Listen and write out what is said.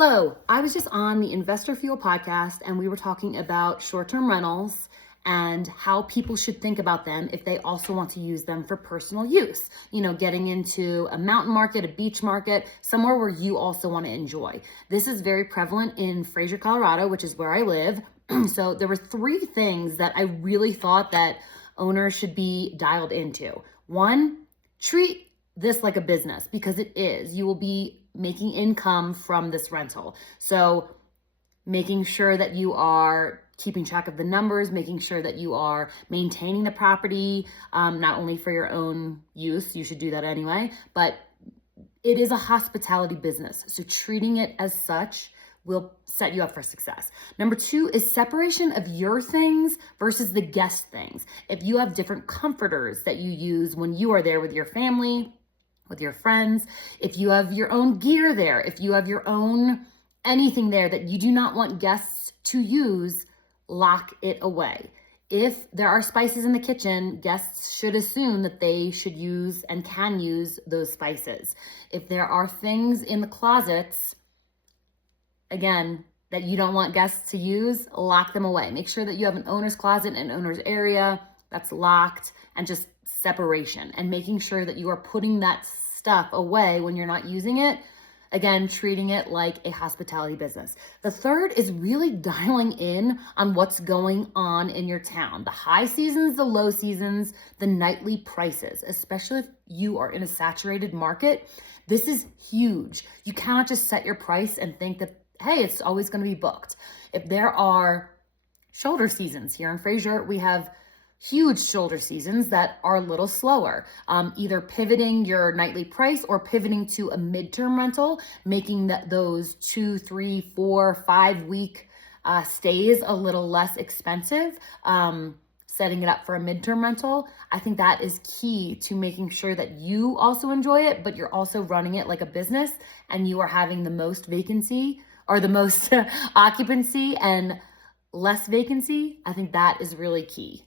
Hello, I was just on the Investor Fuel podcast and we were talking about short-term rentals and how people should think about them if they also want to use them for personal use. Getting into a mountain market, a beach market, somewhere where you also want to enjoy. This is very prevalent in Fraser, Colorado, which is where I live. So there were three things that I really thought that owners should be dialed into. One, treat this like a business because it is. You will be making income from this rental. So making sure that you are keeping track of the numbers, making sure that you are maintaining the property, not only for your own use, you should do that anyway, but it is a hospitality business. So treating it as such will set you up for success. Number two is separation of your things versus the guest things. If you have different comforters that you use when you are there with your family, with your friends, if you have your own gear there, if you have your own anything there that you do not want guests to use, lock it away. If there are spices in the kitchen, guests should assume that they should use and can use those spices. If there are things in the closets, again, that you don't want guests to use, lock them away. Make sure that you have an owner's closet, an owner's area that's locked, and just separation and making sure that you are putting that stuff away when you're not using it. Again, treating it like a hospitality business. The third is really dialing in on what's going on in your town. The high seasons, the low seasons, the nightly prices, especially if you are in a saturated market. This is huge. You cannot just set your price and think that, hey, it's always going to be booked. If there are shoulder seasons here in Fraser, we have huge shoulder seasons that are a little slower, either pivoting your nightly price or pivoting to a midterm rental, making those 2, 3, 4, 5 week stays a little less expensive, setting it up for a midterm rental. I think that is key to making sure that you also enjoy it, but you're also running it like a business and you are having the most vacancy or the most occupancy and less vacancy. I think that is really key.